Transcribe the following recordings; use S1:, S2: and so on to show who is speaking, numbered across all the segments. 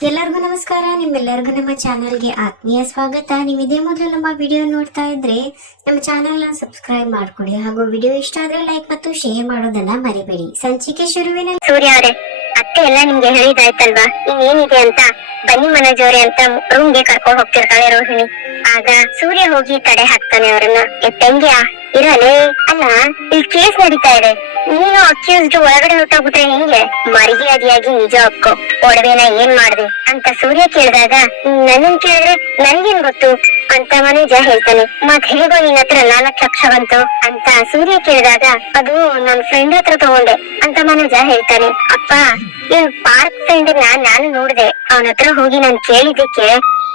S1: ಎಲ್ಲರಿಗೂ ನಮಸ್ಕಾರ, ನಿಮ್ಮೆಲ್ಲರಿಗೂ ನಮ್ಮ ಚಾನಲ್ಗೆ ಆತ್ಮೀಯ ಸ್ವಾಗತ. ನೀವು ಇದೇ ಮೊದಲು ನಮ್ಮ ವಿಡಿಯೋ ನೋಡ್ತಾ ಇದ್ರೆ ನಮ್ಮ ನ ಸಬ್ಸ್ಕ್ರೈಬ್ ಮಾಡ್ಕೊಡಿ ಹಾಗೂ ವಿಡಿಯೋ ಇಷ್ಟ ಆದ್ರೆ ಲೈಕ್ ಮತ್ತು ಶೇರ್ ಮಾಡೋದನ್ನ ಮರಿಬೇಡಿ. ಸಂಚಿಕೆ ಶುರುವಿನ
S2: ಸೂರ್ಯ ಅವರೇ, ಅತ್ತೆ ಎಲ್ಲ ನಿಮ್ಗೆ ಹೇಳಿದಾಯ್ತಲ್ವಾ? ಇನ್ನೇನಿದೆ ಅಂತ? ಬನ್ನಿ ಮನೋಜ್ ಅಂತ ರೂಮ್ಗೆ ಕರ್ಕೊಂಡು ಹೋಗ್ತಿರ್ತಾಳೆ ರೋಹಿಣಿ. ಆಗ ಸೂರ್ಯ ಹೋಗಿ ತಡೆ ಹಾಕ್ತಾನೆ ಅವರನ್ನ. ಎತ್ತಂಗ್ಯಾ ತಂಗ್ಯ ಇರಲೇ? ಅಲ್ಲ, ಈ ಕೇಸ್ ನಡೀತಾ ಇದೆ. ನೀನು ಅಕ್ಯೂಸ್ಡ್ ಒಳಗಡೆ ಹೊಟ್ಟೋಗ್ಬಿಟ್ರೆ ಹೆಂಗೆ ಮರ್ಯಾದೆಯಾಗಿ ನಿಜ ಹಕ್ಕು ಒಡವೆನ ಏನ್ ಮಾಡ್ದೆ? ಅಂತ ಸೂರ್ಯ ಕೇಳಿದಾಗ ನನ್ನ ಕೇಳಿದ್ರೆ ನನ್ಗೇನ್ ಗೊತ್ತು? ಅಂತ ಮನೇಜ ಹೇಳ್ತಾನೆ. ಮತ್ ಹೇಗೋ ನಿನ್ ಹತ್ರ ನಾಲ್ಕ್ ಲಕ್ಷ ಬಂತು ಅಂತ ಸೂರ್ಯ ಕೇಳಿದಾಗ, ಅದು ನನ್ ಫ್ರೆಂಡ್ ಹತ್ರ ತಗೊಂಡೆ ಅಂತ ಮನೇಜ ಹೇಳ್ತಾನೆ. ಅಪ್ಪ ಇವ್ ಪಾರ್ಕ್ ಫ್ರೆಂಡ್ನ ನಾನು ನೋಡ್ದೆ. ಅವನ ಹತ್ರ ಹೋಗಿ ನಾನ್ ಕೇಳಿದ್ದಕ್ಕೆ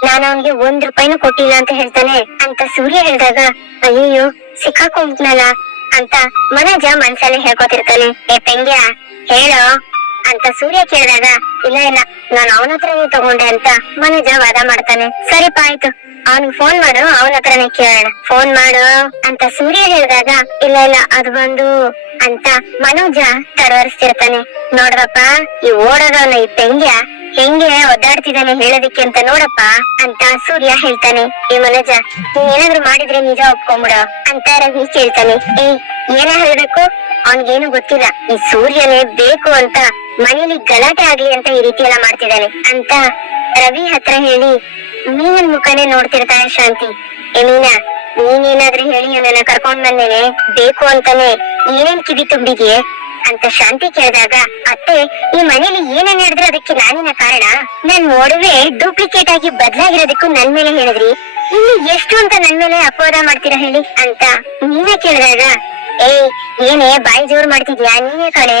S2: ನಾನು ಅವನಿಗೆ ಒಂದ್ ರೂಪಾಯಿನೂ ಕೊಟ್ಟಿಲ್ಲ ಅಂತ ಹೇಳ್ತಾನೆ ಅಂತ ಸೂರ್ಯ ಹೇಳಿದಾಗ ಅಯ್ಯಯ್ಯೋ ಸಿಕ್ಕಾಕೊಂಡ್ನಲ್ಲ ಅಂತ ಮನೋಜ ಮನ್ಸಲ್ಲಿ ಹೇಳ್ಕೊತಿರ್ತಾನೆ. ಏ ಪೆಂಗ್ಯ, ಹೇಳೋ? ಅಂತ ಸೂರ್ಯ ಕೇಳಿದಾಗ, ಇಲ್ಲ ಇಲ್ಲ, ನಾನು ಅವನ ಹತ್ರನೇ ತಗೊಂಡೆ ಅಂತ ಮನೋಜ ವಾದ ಮಾಡ್ತಾನೆ. ಸರಿಪ ಆಯ್ತು. ಅವನಿಗೆ ಫೋನ್ ಮಾಡು, ಅವನ ಹತ್ರನೇ ಕೇಳೋಣ. ಫೋನ್ ಮಾಡು ಅಂತ ಸೂರ್ಯ ಹೇಳಿದಾಗ, ಇಲ್ಲ ಇಲ್ಲ, ಅದು ಬಂದು ಅಂತ ಮನೋಜ ತಡವರಿಸ್ತಿರ್ತಾನೆ. ನೋಡ್ರಪ್ಪ, ಈ ಓಡೋದವನ ಈ ಪೆಂಗ್ಯ ಹೆಂಗೆ ಒದ್ದಾಡ್ತಿದ್ದಾನೆ ಹೇಳೋದಕ್ಕೆ ಅಂತ ನೋಡಪ್ಪ ಅಂತ ಸೂರ್ಯ ಹೇಳ್ತಾನೆ. ಏ, ಮನೋಜ, ನೀನ್ ಏನಾದ್ರು ಮಾಡಿದ್ರೆ ನಿಜ ಒಪ್ಕೊಂಬಿಡ ಅಂತ ರವಿ ಕೇಳ್ತಾನೆ. ಏ ಏನ ಹೇಳ್ಬೇಕು? ಅವನ್ಗೇನು ಗೊತ್ತಿಲ್ಲ. ಈ ಸೂರ್ಯನೇ ಬೇಕು ಅಂತ ಮನೇಲಿ ಗಲಾಟೆ ಆಗ್ಲಿ ಅಂತ ಈ ರೀತಿ ಎಲ್ಲ ಮಾಡ್ತಿದ್ದಾನೆ ಅಂತ ರವಿ ಹತ್ರ ಹೇಳಿ, ಮೀನನ್ ಮುಖನೇ ನೋಡ್ತಿರ್ತಾನೆ ಶಾಂತಿ. ಏ ಮೀನಾ, ನೀನೇನಾದ್ರೂ ಹೇಳಿ ನನ್ನ ಕರ್ಕೊಂಡ್ ಬಂದೇನೆ ಬೇಕು ಅಂತಾನೆ ಏನೇನ್ ಕಿವಿ ತುಂಬಿದ್ಯೆ? ಅಂತ ಶಾಂತಿ ಕೇಳಿದಾಗ, ಅತ್ತೆ, ಈ ಮನೇಲಿ ಏನೇ ನಡೆದ್ರೆ ಅದಕ್ಕೆ ನಾನಿನ ಕಾರಣ? ನನ್ ಒಡವೆ ಡೂಪ್ಲಿಕೇಟ್ ಆಗಿ ಬದಲಾಗಿರೋದಕ್ಕೂ ನನ್ ಮೇಲೆ ಹೇಳಿದ್ರಿ. ಇಲ್ಲಿ ಎಷ್ಟು ಅಂತ ನನ್ ಮೇಲೆ ಅಪವಾದ ಮಾಡ್ತೀರಾ ಹೇಳಿ? ಅಂತ ನೀನೇ ಕೇಳಿದಾಗ ಏಯ್ ಏನೇ ಬಾಯಿ ಜೋರ್ ಮಾಡ್ತಿದ್ಯಾ ನೀನೇ ಕಣೆ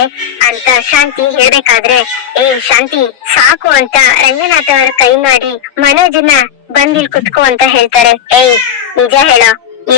S2: ಅಂತ ಶಾಂತಿ ಹೇಳ್ಬೇಕಾದ್ರೆ, ಏ, ಶಾಂತಿ, ಸಾಕು ಅಂತ ರಂಗನಾಥ್ ಅವರ ಕೈ ಮಾಡಿ ಮನೋಜನ ಬಂದಿಲ್ ಕುತ್ಕೋ ಅಂತ ಹೇಳ್ತಾರೆ. ಏಯ್, ನಿಜ ಹೇಳೋ,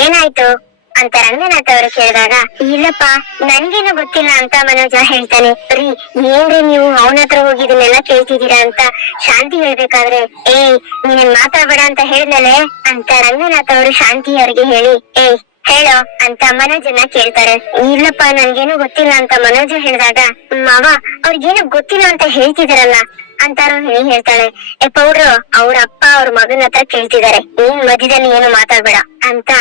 S2: ಏನಾಯ್ತು ಅಂತ ರಂಗನಾಥ್ ಅವರು ಕೇಳಿದಾಗ, ಇಲ್ಲಪ್ಪ, ನನ್ಗೇನು ಗೊತ್ತಿಲ್ಲ ಅಂತ ಮನೋಜ ಹೇಳ್ತಾನೆ. ರೀ, ಏನ್ರಿ ನೀವು ಅವನ ಹತ್ರ ಹೋಗಿ ಇದನ್ನೆಲ್ಲ ಕೇಳ್ತಿದ್ದೀರಾ ಅಂತ ಶಾಂತಿ ಹೇಳ್ಬೇಕಾದ್ರೆ, ಏಯ್ ನೀನ್ ಮಾತಾಡ್ಬೇಡ ಅಂತ ಹೇಳ್ದಲೆ ಅಂತ ರಂಗನಾಥ್ ಅವರು ಶಾಂತಿ ಅವ್ರಿಗೆ ಹೇಳಿ, ಏಯ್ ಹೇಳೋ ಅಂತ ಮನೋಜನ್ನ ಕೇಳ್ತಾರೆ. ಇಲ್ಲಪ್ಪ, ನನ್ಗೇನು ಗೊತ್ತಿಲ್ಲ ಅಂತ ಮನೋಜ ಹೇಳಿದಾಗ, ಮಾವ, ಅವ್ರಿಗೇನು ಗೊತ್ತಿಲ್ಲ ಅಂತ ಹೇಳ್ತಿದಾರಲ್ಲ ಅಂತ ಹೇಳಿ ಹೇಳ್ತಾಳೆ. ಏ ಪೌಡ್ರು, ಅವ್ರ ಅಪ್ಪ ಅವ್ರ ಮಗನ ಹತ್ರ ಕೇಳ್ತಿದಾರೆ. ನೀನ್ ಮಧ್ಯದಲ್ಲಿ ಏನು ಮಾತಾಡ್ಬೇಡ ಅಂತ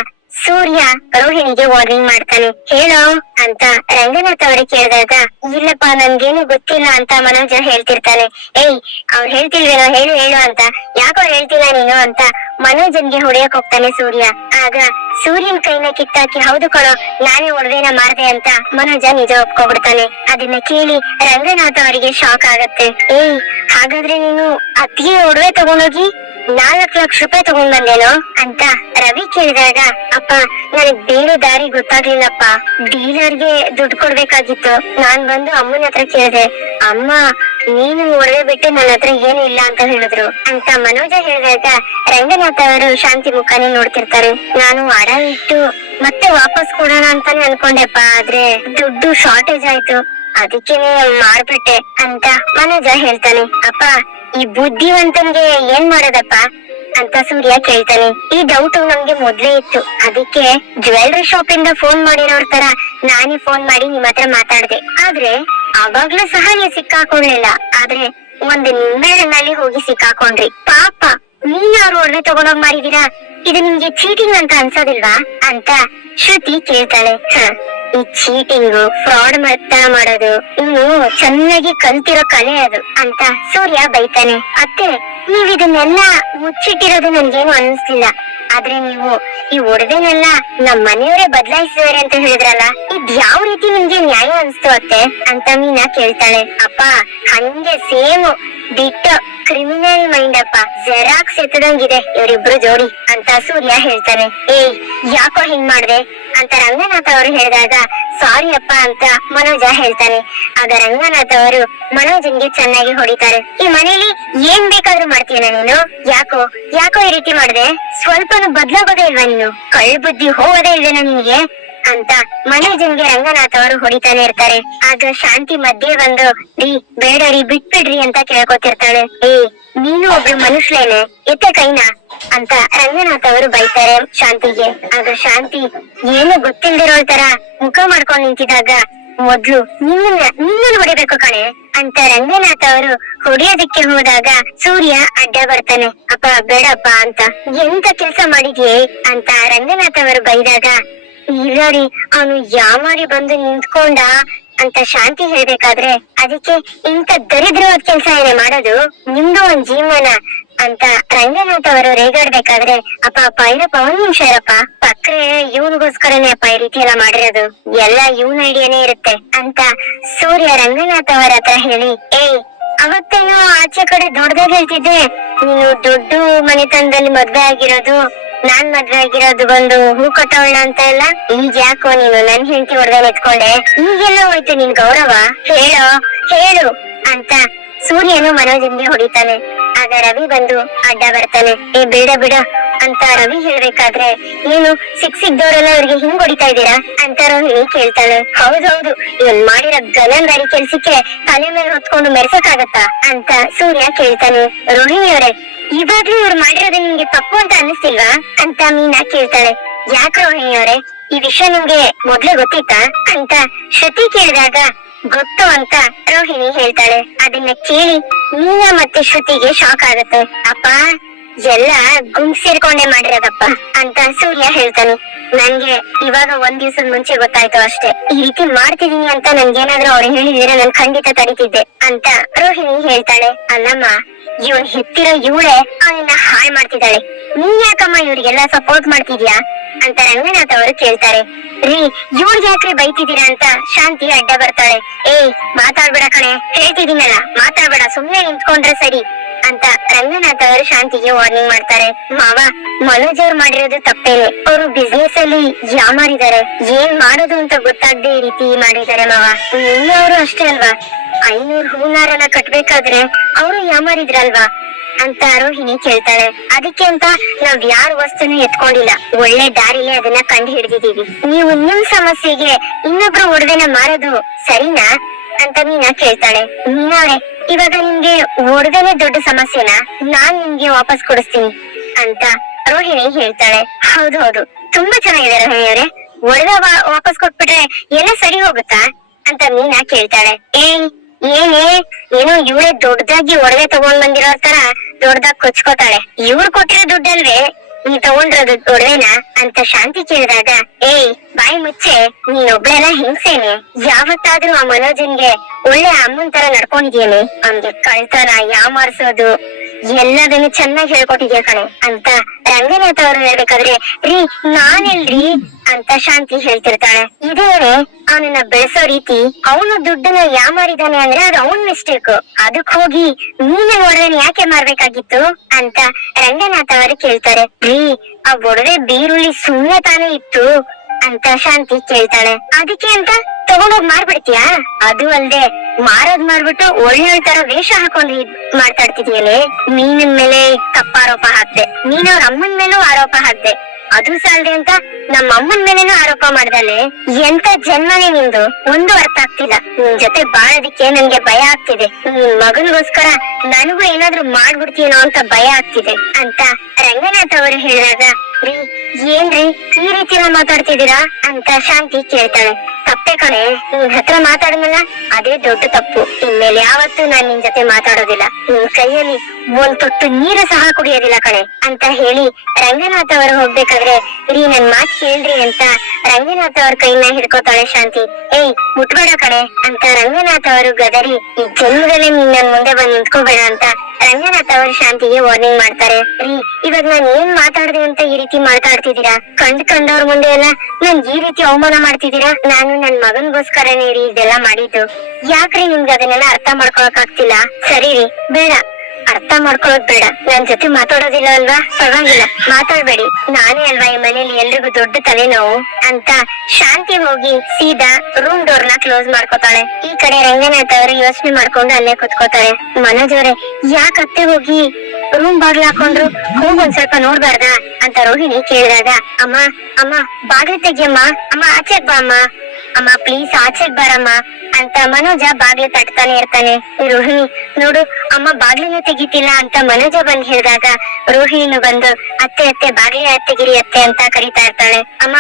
S2: ಸೂರ್ಯ ರೋಹಿಣಿಗೆ ವಾರ್ನಿಂಗ್ ಮಾಡ್ತಾನೆ. ಹೇಳೋ ಅಂತ ರಂಗನಾಥ್ ಅವರೇ ಕೇಳಿದಾಗ, ಇಲ್ಲಪ್ಪ, ನನ್ಗೇನು ಗೊತ್ತಿಲ್ಲ ಅಂತ ಮನೋಜ ಹೇಳ್ತಿರ್ತಾನೆ. ಏಯ್, ಅವ್ರು ಹೇಳ್ತಿಲ್ವೇನೋ ಹೇಳು ಹೇಳು ಅಂತ. ಯಾಕೋ ಹೇಳ್ತಿಲ್ಲ ನೀನು ಅಂತ ಮನೋಜನ್ಗೆ ಹೊಡೆಯಕ್ ಹೋಗ್ತಾನೆ ಸೂರ್ಯ. ಆಗ ಸೂರ್ಯನ್ ಕೈನ ಕಿತ್ತಾಕಿ, ಹೌದು ಕಣೋ, ನಾನೇ ಒಡವೆನ ಮಾರ್ದೆ ಅಂತ ಮನೋಜ ನಿಜ ಒಪ್ಕೊಬಿಡ್ತಾನೆ. ಅದನ್ನ ಕೇಳಿ ರಂಗನಾಥ್ ಅವರಿಗೆ ಶಾಕ್ ಆಗತ್ತೆ. ಏಯ್, ಹಾಗಾದ್ರೆ ನೀನು ಅತ್ತಿಗೆ ಒಡವೆ ತಗೊಂಡೋಗಿ ನಾಲ್ಕು ಲಕ್ಷ ರೂಪಾಯಿ ತಗೊಂಡ್ ಬಂದೇನೋ? ಅಂತ ರವಿ ಕೇಳಿದಾಗ, ಅಪ್ಪ, ನನಗ್ ಬೇರೆ ದಾರಿ ಗೊತ್ತಾಗ್ಲಿಲ್ಲಪ್ಪ. ಡೀಲರ್ಗೆ ದುಡ್ಡು ಕೊಡ್ಬೇಕಾಗಿತ್ತು. ನಾನ್ ಬಂದು ಅಮ್ಮನ ಹತ್ರ ಕೇಳಿದೆ, ಅಮ್ಮ ನೀನು ಒಡವೆ ಬಿಟ್ಟು ನನ್ನ ಹತ್ರ ಏನು ಇಲ್ಲ ಅಂತ ಹೇಳಿದ್ರು. ಅಂತ ಮನೋಜ ಹೇಳಿದಾಗ ರಂಗನಾಥ್ ಅವರು ಶಾಂತಿ ಮುಖಾನೇ ನೋಡ್ತಿರ್ತಾರೆ. ನಾನು ಅಡ ಇಟ್ಟು ಮತ್ತೆ ವಾಪಸ್ ಕೊಡೋಣ ಅಂತಾನೆ ಅನ್ಕೊಂಡೆಪ್ಪ, ಆದ್ರೆ ದುಡ್ಡು ಶಾರ್ಟೇಜ್ ಆಯ್ತು. ಅದಕ್ಕೆ ಮಾಡ್ಬಿಟ್ಟೆ ಅಂತ ಮನೋಜ ಹೇಳ್ತಾನೆ. ಅಪ್ಪ, ಈ ಬುದ್ಧಿವಂತನ್ಗೆ ಏನ್ ಮಾಡೋದಪ್ಪ? ಅಂತ ಸೂರ್ಯ ಕೇಳ್ತಾನೆ. ಈ ಡೌಟ್ ನಮ್ಗೆ ಮೊದ್ಲೇ ಇತ್ತು. ಅದಕ್ಕೆ ಜ್ಯುವೆಲ್ರಿ ಶಾಪ್ ಇಂದ ಫೋನ್ ಮಾಡಿರೋರ್ ತರ ನಾನೇ ಫೋನ್ ಮಾಡಿ ನಿಮ್ ಹತ್ರ ಮಾತಾಡ್ದೆ. ಆದ್ರೆ ಅವಾಗ್ಲೂ ಸಹ ನೀವು ಸಿಕ್ಕಾಕೊಳ್ಳಿಲ್ಲ ಆದ್ರೆ ಒಂದು ನಿಂಬೆಹಣ್ಣಲ್ಲಿ ಹೋಗಿ ಸಿಕ್ಕಾಕೊಂಡ್ರಿ. ಪಾಪ ನೀನಾರು ಒಡವೆ ತಗೊಂಡೋಗ್ ಇದು ನಿಮ್ಗೆ ಚೀಟಿಂಗ್ ಅಂತ ಅನ್ಸೋದಿಲ್ವಾ? ಅಂತ ಶ್ರುತಿ ಕೇಳ್ತಾಳೆ. ಹ, ಈ ಚೀಟಿಂಗ್ ಫ್ರಾಡ್ ಮತ್ತ ಮಾಡೋದು, ಇನ್ನು ಚೆನ್ನಾಗಿ ಕಲ್ತಿರೋ ಕಲೆ ಅದು ಅಂತ ಸೂರ್ಯ ಬೈತಾನೆ. ಅತ್ತೆ ನೀವ್ ಇದನ್ನೆಲ್ಲ ಮುಚ್ಚಿಟ್ಟಿರೋದು ನನ್ಗೇನು ಅನ್ಸ್ಲಿಲ್ಲ. ಆದ್ರೆ ನೀವು ಈ ಒಡವೆನೆಲ್ಲ ನಮ್ ಮನೆಯವರೇ ಬದಲಾಯಿಸಿದಾರೆ ಅಂತ ಹೇಳಿದ್ರಲ್ಲ, ಇದ್ ಯಾವ ರೀತಿ ನಿಮ್ಗೆ ನ್ಯಾಯ ಅನ್ಸ್ತು ಅತ್ತೆ? ಅಂತ ಮೀನಾ ಕೇಳ್ತಾಳೆ. ಅಪ್ಪ, ಹಂಗೆ ಸೇಮ್. ಬಿಟ್ಟ ಕ್ರಿಮಿನಲ್ ಮೈಂಡ್ ಅಪ್ಪ. ಜೆರಾಕ್ಸ್ ಎತ್ತದಂಗಿದೆ ಇವರಿಬ್ರು ಜೋಡಿ ಅಂತ ಸೂರ್ಯ ಹೇಳ್ತಾನೆ. ಏಯ್, ಯಾಕೋ ಹಿಂಗ್ ಮಾಡ್ದೆ? ಅಂತ ರಂಗನಾಥ್ ಅವರು ಹೇಳಿದಾಗ, ಸಾರಿ ಅಪ್ಪ ಅಂತ ಮನೋಜ ಹೇಳ್ತಾನೆ. ಆಗ ರಂಗನಾಥ್ ಅವರು ಮನೋಜನ್ಗೆ ಚೆನ್ನಾಗಿ ಹೊಡಿತಾರೆ. ಈ ಮನೇಲಿ ಏನ್ ಬೇಕಾದ್ರೂ ಮಾಡ್ತೀನ ನೀನು? ಯಾಕೋ ಯಾಕೋ ಈ ರೀತಿ ಮಾಡ್ದೆ? ಸ್ವಲ್ಪನು ಬದ್ಲಾಗೋದೇ ಇಲ್ವಾ ಕಳ್ ಬುದ್ಧಿ ಹೋಗೋದೇ ಇಲ್ವೇನೋ ನಿನ್ಗೆ? ಅಂತ ಮನೋಜನ್ಗೆ ರಂಗನಾಥ್ ಅವರು ಹೊಡಿತಾನೆ ಇರ್ತಾರೆ. ಆಗ ಶಾಂತಿ ಮಧ್ಯೆ ಬಂದು ರೀ ಬೇಡರಿ, ಬಿಟ್ಬಿಡ್ರಿ ಅಂತ ಕೇಳ್ಕೊತಿರ್ತಾಳೆ. ಏ, ನೀನು ಒಬ್ರು ಮನುಷ್ಯನೇ ಎತ್ತೆ ಕೈನ? ಅಂತ ರಂಗನಾಥ್ ಅವರು ಬೈತಾರೆ ಶಾಂತಿಗೆ. ಆಗ ಶಾಂತಿ, ಏನು ಗೊತ್ತಿಲ್ದಿರೋ ತರ ಮುಖ ಮಾಡ್ಕೊಂಡ್ ನಿಂತಿದಾಗ ಮೊದ್ಲು ನಿನ್ನ ನಿನ್ನನ್ನು ಹೊಡಿಬೇಕು ಕಣೆ. ಅಂತ ರಂಗನಾಥ್ ಅವರು ಹೊಡೆಯೋದಕ್ಕೆ ಹೋದಾಗ ಸೂರ್ಯ ಅಡ್ಡ ಬರ್ತಾನೆ. ಅಪ್ಪ, ಬೇಡಪ್ಪ ಅಂತ. ಎಂತ ಕೆಲ್ಸ ಮಾಡಿದ್ಯೆ ಅಂತ ರಂಗನಾಥ್ ಅವರು ಬೈದಾಗ ಇಲ್ಲ ರೀ ಅವನು ಯಾಮಾರಿ ಬಂದು ನಿಂತ್ಕೊಂಡ ಅಂತ ಶಾಂತಿ ಹೇಳ್ಬೇಕಾದ್ರೆ, ಅದಕ್ಕೆ ಇಂತ ದರಿದ್ರವಾದ ಕೆಲ್ಸ ಏನೇ ಮಾಡೋದು? ನಿಮ್ದು ಒಂದ್ ಜೀವನ. ಅಂತ ರಂಗನಾಥ್ ಅವರು ರೇಗಾಡ್ಬೇಕಾದ್ರೆ, ಅಪ್ಪ ಅಪ್ಪ, ಇರಪ್ಪ, ಒಂದ್ ನಿಮಿಷ ಇರಪ್ಪ. ಪಕ್ರೆ ಇವನಿಗೋಸ್ಕರನೇ ಅಪ್ಪ ಈ ರೀತಿ ಎಲ್ಲ ಮಾಡಿರೋದು. ಎಲ್ಲ ಇವನ್ ಐಡಿಯಾನೇ ಇರುತ್ತೆ ಅಂತ ಸೂರ್ಯ ರಂಗನಾಥ್ ಅವರ ಹತ್ರ ಹೇಳಿ, ಏಯ್, ಅವತ್ತೇನೋ ಆಚೆ ಕಡೆ ದೊಡ್ಡದಾಗ ಹೇಳ್ತಿದ್ದೆ. ನೀನು ದೊಡ್ಡ ಮನೆತನದಲ್ಲಿ ಮದ್ವೆ ಆಗಿರೋದು, ನಾನ್ ಮದ್ವೆ ಆಗಿರೋದು ಬಂದು ಹೂ ಕಟ್ಟೋಣ ಅಂತ ಎಲ್ಲ? ಈಗ ಯಾಕೋ ನೀನು ನನ್ ಹೆಂಡತಿ ಹೊಡೆದ ಎತ್ಕೊಂಡೆ ಈಗೆಲ್ಲ ಹೋಯ್ತು ನಿನ್ ಗೌರವ? ಹೇಳೋ, ಹೇಳು ಅಂತ ಸೂರ್ಯನು ಮನೋಜಿಂಗೆ ಹೊಡಿತಾನೆ. ಆಗ ರವಿ ಬಂದು, ಅಡ್ಡ ಬರ್ತಾನೆ. ಏ, ಬೇಡ, ಬಿಡ, ಅಂತ ರವಿ ಹೇಳ್ಬೇಕಾದ್ರೆ, ಏನು, ಸಿಕ್ ಸಿಕ್ದವರೆಲ್ಲ ಅವ್ರಿಗೆ ಹಿಂಗ್ ಹೊಡಿತಾ ಇದ್ದೀರಾ? ಅಂತ ರೋಹಿಣಿ ಕೇಳ್ತಾಳೆ. ಹೌದೌದು ಏನ್ ಮಾಡಿರೋ ಗಲಂಗಾರಿ ಕೆಲ್ಸಕ್ಕೆ ತಲೆ ಮೇಲೆ ಹೊತ್ಕೊಂಡು ಮೆರೆಸಕ್ಕಾಗತ್ತಾ? ಅಂತ ಸೂರ್ಯ ಕೇಳ್ತಾನೆ. ರೋಹಿಣಿ ಅವರೇ ಇವಾಗ್ಲೂ ಇವ್ರು ಮಾಡಿರೋದು ನಿಮ್ಗೆ ತಪ್ಪು ಅಂತ ಅನ್ನಿಸ್ತಿಲ್ವಾ? ಅಂತ ಮೀನಾ ಕೇಳ್ತಾಳೆ. ಯಾಕೆ ರೋಹಿಣಿ ಅವರೇ ಈ ವಿಷಯ ನಿಮ್ಗೆ ಮೊದ್ಲೇ ಗೊತ್ತಿತ್ತಾ? ಅಂತ ಶ್ರುತಿ ಕೇಳಿದಾಗ ಗೊತ್ತು ಅಂತ ರೋಹಿಣಿ ಹೇಳ್ತಾಳೆ. ಅದನ್ನ ಕೇಳಿ ಮೀನಾ ಮತ್ತೆ ಶ್ರುತಿಗೆ ಶಾಕ್ ಆಗುತ್ತೆ. ಅಪ್ಪ, ಎಲ್ಲ ಗುಂಪ್ ಸೇರ್ಕೊಂಡೆ ಮಾಡಿರೋದಪ್ಪ ಅಂತ ಸೂರ್ಯ ಹೇಳ್ತಾನೆ. ನನ್ಗೆ ಇವಾಗ ಒಂದ್ ದಿವ್ಸದ ಮುಂಚೆ ಗೊತ್ತಾಯ್ತು ಅಷ್ಟೇ. ಈ ರೀತಿ ಮಾಡ್ತಿದೀನಿ ಅಂತ ನನ್ಗೇನಾದ್ರೂ ಅವ್ರು ಹೇಳಿದ್ರೆ ನಾನ್ ಖಂಡಿತ ತಡಿತಿದ್ದೆ ಅಂತ ರೋಹಿಣಿ ಹೇಳ್ತಾಳೆ. ಅಲ್ಲಮ್ಮ ಇವನ್ ಹೆತ್ತಿರೋ ಇವಳೆ ಅವನನ್ನ ಹಾಳ್ ಮಾಡ್ತಿದ್ದಾಳೆ. ನೀನ್ ಯಾಕಮ್ಮ ಇವ್ರಿಗೆಲ್ಲ ಸಪೋರ್ಟ್ ಮಾಡ್ತಿದ್ಯಾ? ಅಂತ ರಂಗನಾಥ್ ಅವರು ಕೇಳ್ತಾರೆ. ರೀ, ಇವ್ರಿಗೆ ಯಾಕ್ರಿ ಬೈತಿದ್ದೀರಾ ಅಂತ ಶಾಂತಿ ಅಡ್ಡ ಬರ್ತಾಳೆ. ಏಯ್, ಮಾತಾಡ್ಬೇಡ ಕಣೆ. ಹೇಳ್ತಿದ್ದೀನಲ್ಲ, ಮಾತಾಡ್ಬೇಡ. ಸುಮ್ನೆ ನಿಂತ್ಕೊಂಡ್ರೆ ಸರಿ. ಅಂತ ರಂಗನಾಥ್ ಅವರು ಶಾಂತಿಗೆ ವಾರ್ನಿಂಗ್ ಮಾಡ್ತಾರೆ. ಮಾವ, ಮನೋಜ್ ಅವ್ರು ಮಾಡಿರೋದು ತಪ್ಪೇನೆ. ಅವರು ಬಿಸ್ನೆಸ್ ಅಲ್ಲಿ ಯಾಮಾರಿದ್ದಾರೆ ಏನ್ ಮಾಡೋದು ಅಂತ ಗೊತ್ತಾಗದೆ ಈ ರೀತಿ ಮಾಡಿದ್ದಾರೆ ಮಾವ. ನಿನ್ನೆಯವರು ಅಷ್ಟೇ ಅಲ್ವಾ? ಐನೂರು ಹೂನಾರನ ಕಟ್ಬೇಕಾದ್ರೆ ಅವರು ಯಾಮಾರಿದ್ರಲ್ವಾ ಅಂತ ರೋಹಿಣಿ ಕೇಳ್ತಾಳೆ. ಅದಕ್ಕೆ ಅಂತ ನಾವ್ ಯಾರ ವಸ್ತುನು ಎತ್ಕೊಂಡಿಲ್ಲ. ಒಳ್ಳೆ ದಾರಿಲಿ ಅದನ್ನ ಕಂಡು ಹಿಡಿದಿದೀವಿ ನೀವು ನಿಮ್ ಸಮಸ್ಯೆಗೆ ಇನ್ನೊಬ್ರು ಒಡವೆನ ಮಾರೋದು ಸರಿನಾ? ಅಂತ ಮೀನಾ ಕೇಳ್ತಾಳೆ. ಮೀನಾ ಅವ್ರೆ ಇವಾಗ ನಿಮ್ಗೆ ಒಡವೆನೆ ದೊಡ್ಡ ಸಮಸ್ಯೆನ? ನಾನ್ ನಿಮ್ಗೆ ವಾಪಸ್ ಕೊಡಿಸ್ತೀನಿ ಅಂತ ರೋಹಿಣಿ ಹೇಳ್ತಾಳೆ. ಹೌದು ಹೌದು. ತುಂಬಾ ಚೆನ್ನಾಗಿದೆ ರೋಹಿಣಿ ಅವರೇ. ಒಡವೆ ವಾ- ವಾಪಸ್ ಕೊಟ್ಬಿಟ್ರೆ ಎಲ್ಲ ಸರಿ ಹೋಗುತ್ತಾ? ಅಂತ ಮೀನಾ ಕೇಳ್ತಾಳೆ. ಏಯ್, ಏನೇ? ಏನೋ ಇವಳೇ ದೊಡ್ಡದಾಗಿ ಒಡವೆ ತಗೊಂಡ್ ಬಂದಿರೋ ತರ ದೊಡ್ಡದಾಗಿ ಕೊಚ್ಕೋತಾಳೆ. ಇವ್ರು ಕೊಟ್ಟಿರೋ ದುಡ್ಡಲ್ವೇ? ನೀ ತಗೊಂಡಿರೋದು ಒಡವೆನ ಅಂತ ಶಾಂತಿ ಕೇಳಿದಾಗ, ಏಯ್, ಬಾಯಿ ಮುಚ್ಚೆ ನೀನ್ ಒಬ್ಳೆಲ್ಲ ಹಿಂಸೇನೆ. ಯಾವತ್ತಾದ್ರೂ ಆ ಮನೋಜನ್ಗೆ ಒಳ್ಳೆ ಅಮ್ಮನ್ ತರ ನಡ್ಕೊಂಡಿದೀನಿ ಅವ್ನ್ಗೆ ಕಳ್ತನ ಯಾಮಾರ್ಸೋದು ಎಲ್ಲದನ್ನು ಚೆನ್ನಾಗಿ ಹೇಳ್ಕೊಟ್ಟಿದ್ಯಾ ಕಣೆ? ಅಂತ ರಂಗನಾಥ್ ಅವರು ಹೇಳ್ಬೇಕಾದ್ರೆ, ರೀ, ನಾನಿಲ್ರಿ ಅಂತ ಶಾಂತಿ ಹೇಳ್ತಿರ್ತಾಳೆ. ಇದೇನೆ ಅವನನ್ನ ಬೆಳೆಸೋ ರೀತಿ, ಅವನು ದುಡ್ಡನ್ನ ಯಾ ಮಾರಿದಾನೆ ಅಂದ್ರೆ ಅದು ಅವನ್ ಮಿಸ್ಟೇಕ್ ಅದಕ್ ಹೋಗಿ ನೀನೆ ಒಡವೆನ ಯಾಕೆ ಮಾರ್ಬೇಕಾಗಿತ್ತು ಅಂತ ರಂಗನಾಥ್ ಅವರು ಕೇಳ್ತಾರೆ. ರೀ, ಆ ಒಡವೆ ಬೀರುಳ್ಳಿ ಸುಮ್ನೆ ತಾನೇ ಇತ್ತು ಅಂತ ಶಾಂತಿ ಕೇಳ್ತಾಳೆ. ಅದಕ್ಕೆ ಅಂತ ತಗೊಂಡೋಗ್ ಮಾರ್ಬಿಡ್ತೀಯಾ? ಅದು ಅಲ್ದೆ ಮಾರೋದ್ ಮಾರ್ಬಿಟ್ಟು ಒಳ್ಳೆ ತರ ವೇಷ ಹಾಕೊಂಡು ಮಾತಾಡ್ತಿದ್ಯಲೆ? ಮೀನಿನ ಮೇಲೆ ತಪ್ಪಾರೋಪ ಹಾಕ್ದೆ. ನೀನ್ ಅವ್ರ ಅಮ್ಮನ್ ಮೇಲೂ ಆರೋಪ ಹಾಕ್ದೆ. ಅದು ಸಾಲದೆ ಅಂತ ನಮ್ಮ ಅಮ್ಮನ್ ಮೇಲೇನು ಆರೋಪ ಮಾಡ್ದಲೆ? ಎಂತ ಜನ್ಮನೇ ನಿಂದು ಒಂದು ಅರ್ಥ ಆಗ್ತಿಲ್ಲ. ನಿನ್ ಜೊತೆ ಬಾಳದಿಕ್ಕೆ ನನ್ಗೆ ಭಯ ಆಗ್ತಿದೆ. ನಿನ್ ಮಗನ್ಗೋಸ್ಕರ ನನಗೂ ಏನಾದ್ರೂ ಮಾಡ್ಬಿಡ್ತೀನೋ ಅಂತ ಭಯ ಆಗ್ತಿದೆ. ಅಂತ ರಂಗನಾಥ್ ಅವರು ಹೇಳಿದಾಗ, ರೀ, ಏನ್ರಿ ಈ ರೀತಿ ಮಾತಾಡ್ತಿದ್ದೀರಾ? ಅಂತ ಶಾಂತಿ ಕೇಳ್ತಾಳೆ. ತಪ್ಪೆ ಕಣೆ. ನಿನ್ ಹತ್ರ ಮಾತಾಡಿದ್ಮೇಲೆ ಅದೇ ದೊಡ್ಡ ತಪ್ಪು. ಇನ್ಮೇಲೆ ಯಾವತ್ತೂ ನಾನ್ ನಿನ್ ಜೊತೆ ಮಾತಾಡೋದಿಲ್ಲ. ನಿನ್ ಕೈಯಲ್ಲಿ ಒಂದ್ ತೊಟ್ಟು ನೀರು ಸಹ ಕುಡಿಯೋದಿಲ್ಲ ಕಣೆ. ಅಂತ ಹೇಳಿ ರಂಗನಾಥ್ ಅವರು ಹೋಗ್ಬೇಕಾದ್ರೆ ರೀ ನನ್ ಮಾತ್ ಕೇಳ್ರಿ ಅಂತ ರಂಗನಾಥ್ ಅವ್ರ ಕೈನ ಹಿಡ್ಕೋತಾಳೆ ಶಾಂತಿ. ಏಯ್, ಮುಟ್ಬೇಡ ಕಣೆ ಅಂತ ರಂಗನಾಥ್ ಅವರು ಗದರಿ, ಈ ಜನ್ಮದಲ್ಲೇ ನೀನ್ ನನ್ ಮುಂದೆ ಬಂದ್ ನಿಂತ್ಕೋಬೇಡ ಅಂತ ರಂಗನಾಥ್ ಅವರು ಶಾಂತಿಗೆ ವಾರ್ನಿಂಗ್ ಮಾಡ್ತಾರೆ. ರೀ, ಇವಾಗ ನಾನ್ ಏನ್ ಮಾತಾಡ್ದೆ ಅಂತ ಈ ರೀತಿ ಮಾತಾಡ್ತಿದ್ದೀರಾ? ಕಂಡ್ ಕಂಡವ್ರ ಮುಂದೆ ಎಲ್ಲ ನನ್ ಈ ರೀತಿ ಅವಮಾನ ಮಾಡ್ತಿದ್ದೀರಾ? ನಾನು ನನ್ ಮಗನ್ಗೋಸ್ಕರನೇ ರೀ ಇದೆಲ್ಲ ಮಾಡಿದ್ದು. ಯಾಕ್ರಿ ನಿಮ್ಗೆ ಅದನ್ನೆಲ್ಲ ಅರ್ಥ ಮಾಡ್ಕೊಳಕ್ ಆಗ್ತಿಲ್ಲ ಸರಿ ರೀ, ಬೇಡ. ಅರ್ಥ ಮಾಡ್ಕೊಳ್ಳೋದ್ ಬೇಡ. ನನ್ ಜೊತೆ ಮಾತಾಡೋದಿಲ್ಲ ಅಲ್ವಾ? ಪರವಾಗಿಲ್ಲ. ಮಾತಾಡ್ಬೇಡಿ. ನಾನೇ ಅಲ್ವಾ ಈ ಮನೇಲಿ ಎಲ್ರಿಗೂ ದೊಡ್ಡ ತಲೆನೋವು? ಅಂತ ಶಾಂತಿ ಹೋಗಿ ಸೀದಾ ರೂಮ್ ಡೋರ್ನ ಕ್ಲೋಸ್ ಮಾಡ್ಕೋತಾಳೆ. ಈ ಕಡೆ ರಂಗನಾಥ್ ಅವರು ಯೋಚನೆ ಮಾಡ್ಕೊಂಡು ಅಲ್ಲೇ ಕುತ್ಕೋತಾರೆ. ಮನೋಜ್ ಅವ್ರೆ, ಯಾಕೆ ಅತ್ತೆ ಹೋಗಿ ರೂಮ್ ಬಾಗ್ಲ ಹಾಕೊಂಡ್ರು? ಹೋಗ್ ಒಂದ್ ಸ್ವಲ್ಪ ನೋಡ್ಬಾರ್ದಾ? ಅಂತ ರೋಹಿಣಿ ಕೇಳಿದಾಗ, ಅಮ್ಮ ಅಮ್ಮ, ಬಾಗ್ಲು ತೆಗಿಯಮ್ಮ. ಅಮ್ಮ, ಆಚೆ ಬಾ ಅಮ್ಮ. ಅಮ್ಮ ಪ್ಲೀಸ್ ಆಚೆಗ್ ಬರಮ್ಮ. ಅಂತ ಮನೋಜ ಬಾಗ್ಲು ತಟ್ತಾನೆ ಇರ್ತಾನೆ. ರೋಹಿಣಿ, ನೋಡು, ಅಮ್ಮ ಬಾಗ್ಲಿನ ತೆಗಿತಿಲ್ಲ ಅಂತ ಮನೋಜ ಬಂದ್ ಹೇಳಿದಾಗ ರೋಹಿಣಿನು ಬಂದು, ಅತ್ತೆ ಅತ್ತೆ, ಬಾಗ್ಲಿನ ತೆಗಿರಿ, ಅತ್ತೆ ಅಂತ ಕರೀತಾ ಇರ್ತಾಳೆ. ಅಮ್ಮ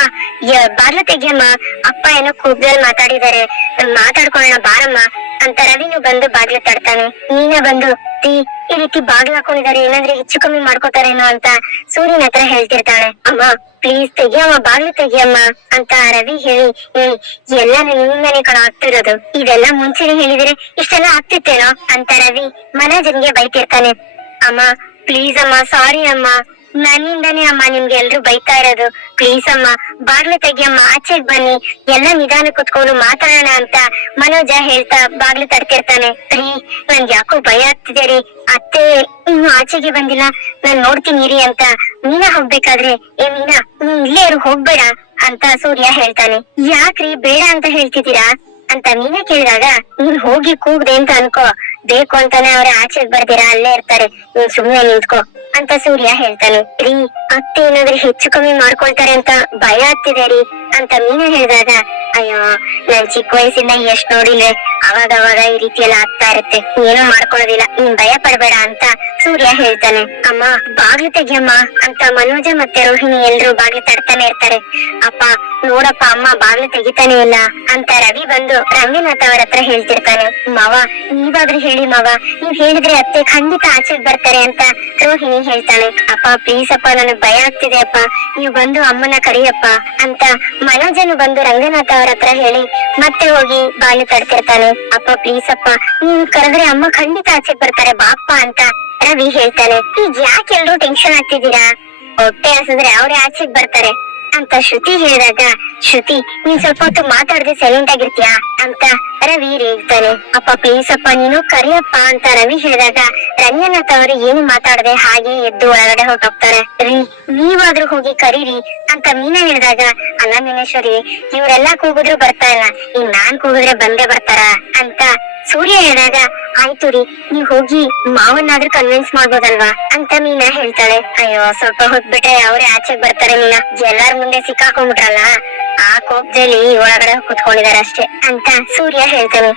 S2: ಬಾಗ್ಲು ತೆಗಿಯಮ್ಮ. ಅಪ್ಪ ಏನೋ ಕೂಗ್ದಲ್ಲಿ ಮಾತಾಡಿದಾರೆ. ಮಾತಾಡ್ಕೊಳ್ಳೋಣ ಬಾರಮ್ಮ ಅಂತ ರವಿನು ಬಂದು ಬಾಗ್ಲು ತಡ್ತಾನೆ ನೀನ ಬಂದು "ತೀ, ಈ ರೀತಿ ಬಾಗಿಲು ಹಾಕೊಂಡಿದ್ದಾರೆ ಏನಾದ್ರೆ ಹೆಚ್ಚು ಕಮ್ಮಿ ಮಾಡ್ಕೋತಾರೇನೋ ಅಂತ ಸೂರ್ಯನ ಹತ್ರ ಹೇಳ್ತಿರ್ತಾಳೆ. ಅಮ್ಮ ಪ್ಲೀಸ್ ತೆಗಿಯಮ್ಮ ಬಾಗಿಲು ತೆಗಿಯಮ್ಮ ಅಂತ ರವಿ ಹೇಳಿ ಏ ಎಲ್ಲ ನಿಮ್ಮನೆ ಕಣ ಆಗ್ತಿರೋದು. ಇದೆಲ್ಲ ಮುಂಚೆನೆ ಹೇಳಿದ್ರೆ ಇಷ್ಟೆಲ್ಲ ಆಗ್ತಿತ್ತೇನೋ? ಅಂತ ರವಿ ಮನೋಜನ್ಗೆ ಬೈತಿರ್ತಾನೆ. ಅಮ್ಮ ಪ್ಲೀಸ್ ಅಮ್ಮ ಸಾರಿ ಅಮ್ಮ. ನನ್ನಿಂದಾನೇ ಅಮ್ಮ, ನಿಮ್ಗೆ ಎಲ್ರು ಬೈತಾ ಇರೋದು. ಪ್ಲೀಸ್ ಅಮ್ಮ, ಬಾಗ್ಲು ತೆಗಿಯಮ್ಮ ಆಚೆಗ್ ಬನ್ನಿ. ಎಲ್ಲ ನಿಧಾನ ಕುತ್ಕೊಂಡು ಮಾತಾಡೋಣ ಅಂತ ಮನೋಜ ಹೇಳ್ತಾ ಬಾಗ್ಲು ತರ್ತಿರ್ತಾನೆ ರೀ ನನ್ಗೆ ಯಾಕೋ ಭಯ ಆಗ್ತಿದೆ ರೀ. ಅತ್ತೆ ಇನ್ನು ಆಚೆಗೆ ಬಂದಿಲ್ಲ. ನಾನ್ ನೋಡ್ತೀನಿ ರೀ ಅಂತ ಮೀನಾ ಹೋಗ್ಬೇಕಾದ್ರೆ, ಏ ಮೀನಾ, ನೀನ್ ಇಲ್ಲೇ ಇರು, ಹೋಗ್ಬೇಡ ಅಂತ ಸೂರ್ಯ ಹೇಳ್ತಾನೆ. ಯಾಕ್ರಿ, ಬೇಡ ಅಂತ ಹೇಳ್ತಿದ್ದೀರಾ? ಅಂತ ಮೀನಾ ಕೇಳಿದಾಗ, ನೀನ್ ಹೋಗಿ ಕೂಗ್ದೆ ಅಂತ ಅನ್ಕೋ. ಬೇಕು ಅಂತಾನೆ ಅವ್ರ ಆಚೆಗ್ ಬರ್ದಿರಾ, ಅಲ್ಲೇ ಇರ್ತಾರೆ. ನೀನ್ ಸುಮ್ನೆ ನಿಂತ್ಕೋ ಅಂತ ಸೂರ್ಯ ಹೇಳ್ತಾನೆ. ರೀ, ಅತ್ತೆ ಏನಾದ್ರೆ ಹೆಚ್ಚು ಕಮ್ಮಿ ಮಾಡ್ಕೊಳ್ತಾರೆ ಅಂತ ಭಯ ಆಗ್ತಿದೆ ರೀ ಅಂತ ಮೀನ ಹೇಳಿದಾಗ, ಅಯ್ಯೋ, ನನ್ ಚಿಕ್ಕ ವಯಸ್ಸಿಂದ ಎಷ್ಟ್ ನೋಡಿಲ್ವೆ ಅವಾಗ ಅವಾಗ ಈ ರೀತಿ ಎಲ್ಲ ಆಗ್ತಾ ಇರುತ್ತೆ. ಏನು ಮಾಡ್ಕೊಳ್ಳೋದಿಲ್ಲ. ನೀನ್ ಭಯ ಪಡ್ಬೇಡ ಅಂತ ಸೂರ್ಯ ಹೇಳ್ತಾನೆ. ಅಮ್ಮ, ಬಾಗ್ಲು ತೆಗಿಯಮ್ಮ ಅಂತ ಮನೋಜ ಮತ್ತೆ ರೋಹಿಣಿ ಎಲ್ರು ಬಾಗ್ಲು ತಡ್ತಾನೆ ಇರ್ತಾರೆ. ಅಪ್ಪ, ನೋಡಪ್ಪ, ಅಮ್ಮ ಬಾಗ್ಲು ತೆಗಿತಾನೆ ಇಲ್ಲ ಅಂತ ರವಿ ಬಂದು ರಂಗನಾಥ್ ಅವರ ಹತ್ರ ಹೇಳ್ತಿರ್ತಾನೆ. ಮಾವ ನೀವಾದ್ರೂ ಹೇಳಿ ಮಾವ, ನೀವ್ ಹೇಳಿದ್ರೆ ಅತ್ತೆ ಖಂಡಿತ ಆಚೆಗ್ ಬರ್ತಾರೆ ಅಂತ ರೋಹಿಣಿ ಹೇಳ್ತಾಳೆ. ಅಪ್ಪ ಪ್ಲೀಸ್ ಅಪ್ಪ, ನನಗ್ ಭಯ ಆಗ್ತಿದೆ ಅಪ್ಪ. ನೀವು ಬಂದು ಅಮ್ಮನ ಕರಿಯಪ್ಪ ಅಂತ ಮನೋಜನು ಬಂದು ರಂಗನಾಥ ಅವರ ಹತ್ರ ಹೇಳಿ ಮತ್ತೆ ಹೋಗಿ ಬಾಗ್ಲು ತಡ್ತಿರ್ತಾನೆ. ಅಪ್ಪ ಪ್ಲೀಸ್ ಅಪ್ಪ ನೀನ್ ಕರೆದ್ರೆ ಅಮ್ಮ ಖಂಡಿತ ಆಚೆಗ್ ಬರ್ತಾರೆ, ಬಾಪ್ಪ ಅಂತ ರವಿ ಹೇಳ್ತಾನೆ. ಈಗ ಯಾಕೆ ಎಲ್ರು ಟೆನ್ಷನ್ ಆಗ್ತಿದ್ದೀರಾ? ಹೊಟ್ಟೆ ಹಸಿದ್ರೆ ಅವ್ರೆ ಆಚೆಗ್ ಬರ್ತಾರೆ ಅಂತ ಶ್ರುತಿ ಹೇಳಿದಾಗ, ಶ್ರುತಿ, ನೀನ್ ಸ್ವಲ್ಪ ಹೊತ್ತು ಮಾತಾಡದೆ ಸೈಲೆಂಟ್ ಆಗಿರ್ತೀಯಾ ಅಂತ ರವಿ ರೇಗ್ತಾನೆ ಅಪ್ಪ ಪ್ಲೀಸ್ ಅಪ್ಪ, ನೀನು ಕರಿಯಪ್ಪ ಅಂತ ರವಿ ಹೇಳಿದಾಗ ರಂಗನಾಥ್ ಅವರು ಏನು ಮಾತಾಡದೆ ಹಾಗೆ ಎದ್ದು ಒಳಗಡೆ ಹೊರಟೋಗ್ತಾರೆ. ರೀ, ನೀವಾದ್ರೂ ಹೋಗಿ ಕರೀರಿ ಅಂತ ಮೀನಾ ಹೇಳಿದಾಗ, ಅಲ್ಲ ಮೀನೇಶ್ವರಿ, ಇವ್ರೆಲ್ಲಾ ಕೂಗಿದ್ರು ಬರ್ತಾ ಇಲ್ಲ. ಇನ್ ನಾನ್ ಕೂಗಿದ್ರೆ ಬಂದೇ ಬರ್ತಾರ ಅಂತ ಸೂರ್ಯ ಹೇಳಿದಾಗ, ಆಯ್ತು ರೀ, ನೀವ್ ಹೋಗಿ ಮಾವನ್ನಾದ್ರೂ ಕನ್ವಿನ್ಸ್ ಮಾಡ್ಬೋದಲ್ವಾ? ಅಂತ ಮೀನಾ ಹೇಳ್ತಾಳೆ. ಅಯ್ಯೋ, ಸ್ವಲ್ಪ ಹೊತ್ ಬಿಟ್ರೆ ಅವ್ರೇ ಆಚೆಗ್ ಬರ್ತಾರೆ ಮೀನಾ. ಎಲ್ಲಾರ ಮುಂದೆ ಸಿಕ್ಕಾಕೊಂಡ್ಬಿಟ್ರಲ್ಲ. ಆ ಕೋಪದಲ್ಲಿ ಒಳಗಡೆ ಕುತ್ಕೊಂಡಿದಾರೆ ಅಷ್ಟೇ ಅಂತ ಸೂರ್ಯ ಹೇಳ್ತಾನೆ.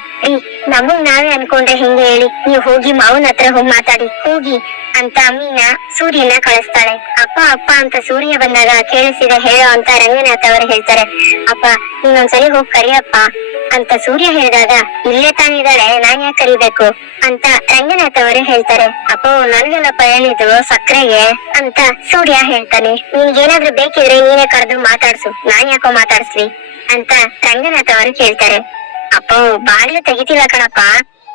S2: ನಮಗ್ ನಾವೇ ಅನ್ಕೊಂಡ್ರೆ ಹೆಂಗೆ ಹೇಳಿ? ನೀವ್ ಹೋಗಿ ಮಾವನ ಹತ್ರ ಹೋಗಿ ಮಾತಾಡಿ. ಹೋಗಿ ಅಂತ ಅಮ್ಮಿನ ಸೂರ್ಯನ ಕಳಿಸ್ತಾಳೆ. ಅಪ್ಪ ಅಪ್ಪ ಅಂತ ಸೂರ್ಯ ಬಂದಾಗ ಕೇಳಿಸಿದ ಹೇಳೋ ಅಂತ ರಂಗನಾಥ್ ಅವರು ಹೇಳ್ತಾರೆ, ಅಪ್ಪ ನೀನೊಂದ್ಸಲಿ ಹೋಗಿ ಕರಿಯಪ್ಪ ಅಂತ ಸೂರ್ಯ ಹೇಳಿದಾಗ, ಇಲ್ಲೇ ತಾನಿದ್ದಾಳೆ ನಾನ್ ಯಾಕೆ ಕರಿಬೇಕು? ಅಂತ ರಂಗನಾಥ್ ಅವರು ಹೇಳ್ತಾರೆ, ಅಪ್ಪೋ ನನ್ಗೇನಪ್ಪ ಹೇಳಿದ್ರು ಸಕ್ಕರೆಗೆ ಅಂತ ಸೂರ್ಯ ಹೇಳ್ತಾನೆ, ನಿನ್ಗೇನಾದ್ರೂ ಬೇಕಿದ್ರೆ ನೀನೇ ಕರೆದು ಮಾತಾಡ್ಸು, ನಾನ್ ಯಾಕೋ ಮಾತಾಡ್ಸ್ಲಿ? ಅಂತ ರಂಗನಾಥ್ ಅವರು ಕೇಳ್ತಾರೆ, ಅಪ್ಪೋ, ಬಾಗ್ಲು ತೆಗಿತಿಲ್ಲ ಕಣಪ್ಪ.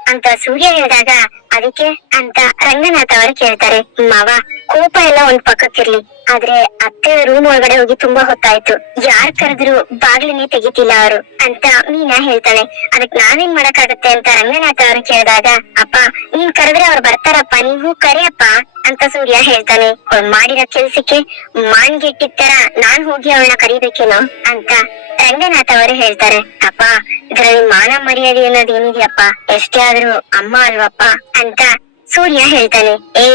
S2: ಅಂತ ಸೂರ್ಯ ಹೇಳಿದಾಗ ಅದಕ್ಕೆ? ಅಂತ ರಂಗನಾಥ್ ಅವರು ಕೇಳ್ತಾರೆ ಮಾವ ಕೋಪ ಎಲ್ಲ ಒಂದ್ ಪಕ್ಕಕ್ಕಿರ್ಲಿ. ಆದ್ರೆ ಅತ್ತೆ ರೂಮ್ ಒಳಗಡೆ ಹೋಗಿ ತುಂಬಾ ಹೊತ್ತಾಯ್ತು. ಯಾರ್ ಕರೆದ್ರು ಬಾಗ್ಲಿನೇ ತೆಗಿತಿಲ್ಲ ಅವರು ಅಂತ ಮೀನಾ ಹೇಳ್ತಾಳೆ. ಅದಕ್ ನಾವೇನ್ ಮಾಡಕ್ಕಾಗತ್ತೆ ಅಂತ ರಂಗನಾಥ ಅವ್ರು ಕೇಳಿದಾಗ, ಅಪ್ಪ, ನೀನ್ ಕರೆದ್ರೆ ಅವ್ರು ಬರ್ತಾರಪ್ಪ, ನೀವು ಕರೆಯಪ್ಪ ಅಂತ ಸೂರ್ಯ ಹೇಳ್ತಾನೆ. ಅವ್ಳು ಮಾಡಿರೋ ಕೆಲ್ಸಕ್ಕೆ ಮಾನ್ಗೆಟ್ಟಿದ್ ತರ ನಾನ್ ಹೋಗಿ ಅವಳನ್ನ ಕರಿಬೇಕೇನೋ ಅಂತ ರಂಗನಾಥ್ ಅವರು ಹೇಳ್ತಾರೆ. ಅಪ್ಪ, ಇದ್ರಲ್ಲಿ ಮಾನ ಮರ್ಯಾದೆ ಅನ್ನೋದು ಏನಿದೆಯಪ್ಪ? ಎಷ್ಟೇ ಆದ್ರೂ ಅಮ್ಮ ಅಲ್ವಪ್ಪ? ಅಂತ ಸೂರ್ಯ ಹೇಳ್ತಾನೆ. ಏ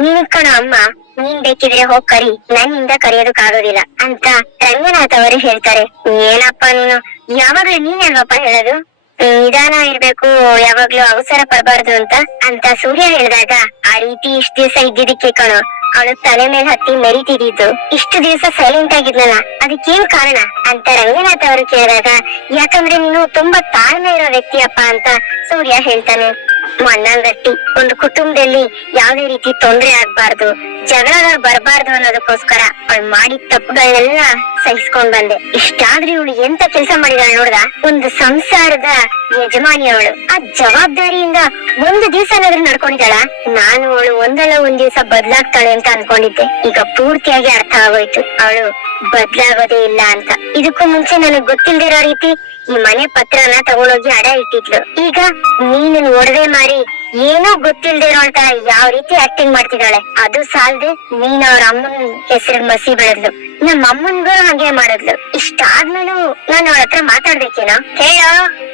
S2: ನೀನ್ ಕಣ ಅಮ್ಮ ನೀನ್ ಬೇಕಿದ್ರೆ ಹೋಗ್ ಕರಿ. ನನ್ನಿಂದ ಕರೆಯೋದಕ್ಕಾಗೋದಿಲ್ಲ ಅಂತ ರಂಗನಾಥ್ ಅವರು ಹೇಳ್ತಾರೆ. ಏನಪ್ಪ ನೀನು? ಯಾವಾಗ್ಲೂ ನೀನ್ ಅಲ್ವಪ್ಪ ಹೇಳೋದು? ನಿಧಾನ ಇರ್ಬೇಕು. ಯಾವಾಗ್ಲೂ ಅವಸರ ಪಡಬಾರ್ದು ಅಂತ. ಅಂತ ಸೂರ್ಯ ಹೇಳಿದಾಗ, ಆ ರೀತಿ ಇಷ್ಟ ದಿವಸ ಇದ್ದಿದ್ದಕ್ಕೆ ಕಣೋ. ಅವಳು ತಲೆ ಮೇಲೆ ಹತ್ತಿ ಮೆರಿತಿದ್ದು ಇಷ್ಟು ದಿವಸ ಸೈಲೆಂಟ್ ಆಗಿದ್ಲಲ್ಲ ಅದಕ್ಕೇನ್ ಕಾರಣ? ಅಂತ ರಂಗನಾಥ್ ಅವರು ಕೇಳಿದಾಗ, ಯಾಕಂದ್ರೆ ನೀನು ತುಂಬಾ ತಾಳ್ಮೆ ಇರೋ ವ್ಯಕ್ತಿಯಪ್ಪ ಅಂತ ಸೂರ್ಯ ಹೇಳ್ತಾನೆ. ಮಣ್ಣಂಗಟ್ಟಿ. ಒಂದು ಕುಟುಂಬದಲ್ಲಿ ಯಾವುದೇ ರೀತಿ ತೊಂದರೆ ಆಗ್ಬಾರ್ದು, ಜಗಳಗಳು ಬರಬಾರ್ದು ಅನ್ನೋದಕ್ಕೋಸ್ಕರ ಅವಳು ಮಾಡಿದ ತಪ್ಪುಗಳನ್ನೆಲ್ಲ ಸಹಿಸ್ಕೊಂಡ್ ಬಂದೆ. ಇಷ್ಟಾದ್ರೆ ಇವಳು ಎಂತ ಕೆಲಸ ಮಾಡಿದಾಳೆ ನೋಡ್ದ? ಒಂದು ಸಂಸಾರದ ಯಜಮಾನಿ ಅವಳು. ಆ ಜವಾಬ್ದಾರಿಯಿಂದ ಒಂದು ದಿವಸ ಏನಾದ್ರೂ ನಡ್ಕೊಂಡಿದ್ದಾಳ? ನಾನು ಅವಳು ಒಂದಲ್ಲ ಒಂದ್ ದಿವಸ ಬದ್ಲಾಗ್ತಾಳೆ ಅಂತ ಅನ್ಕೊಂಡಿದ್ದೆ. ಈಗ ಪೂರ್ತಿಯಾಗಿ ಅರ್ಥ ಆಗೋಯ್ತು. ಅವಳು ಬದ್ಲಾಗೋದೇ ಇಲ್ಲ ಅಂತ. ಇದಕ್ಕೂ ಮುಂಚೆ ನನಗ್ ಗೊತ್ತಿಲ್ದಿರೋ ರೀತಿ ಮನೆ ಪತ್ರನ ತಗೊಂಡೋಗಿ ಅಡ ಇಟ್ಟಿದ್ಲು. ಈಗ ನೀನು ಒಡವೆ ಮಾರಿ, ಏನೂ ಗೊತ್ತಿಲ್ದಿರೋ ಅಂತ ಯಾವ ರೀತಿ ಆಕ್ಟಿಂಗ್ ಮಾಡ್ತಿದ್ದಾಳೆ. ಅದು ಸಾಲ್ದೆ ನೀನ್ ಅವ್ರ ಅಮ್ಮನ್ ಹೆಸರು ಮಸಿ ಬೆಳೆದ್ಲು. ನಮ್ಮ ಅಮ್ಮನ್ಗೂ ಹಾಗೆ ಮಾಡಿದ್ಲು. ಇಷ್ಟಾದ್ಮೇಲೂ ನಾನು ಅವಳ ಹತ್ರ ಮಾತಾಡ್ಬೇಕೇನೋ? ಹೇಳೋ,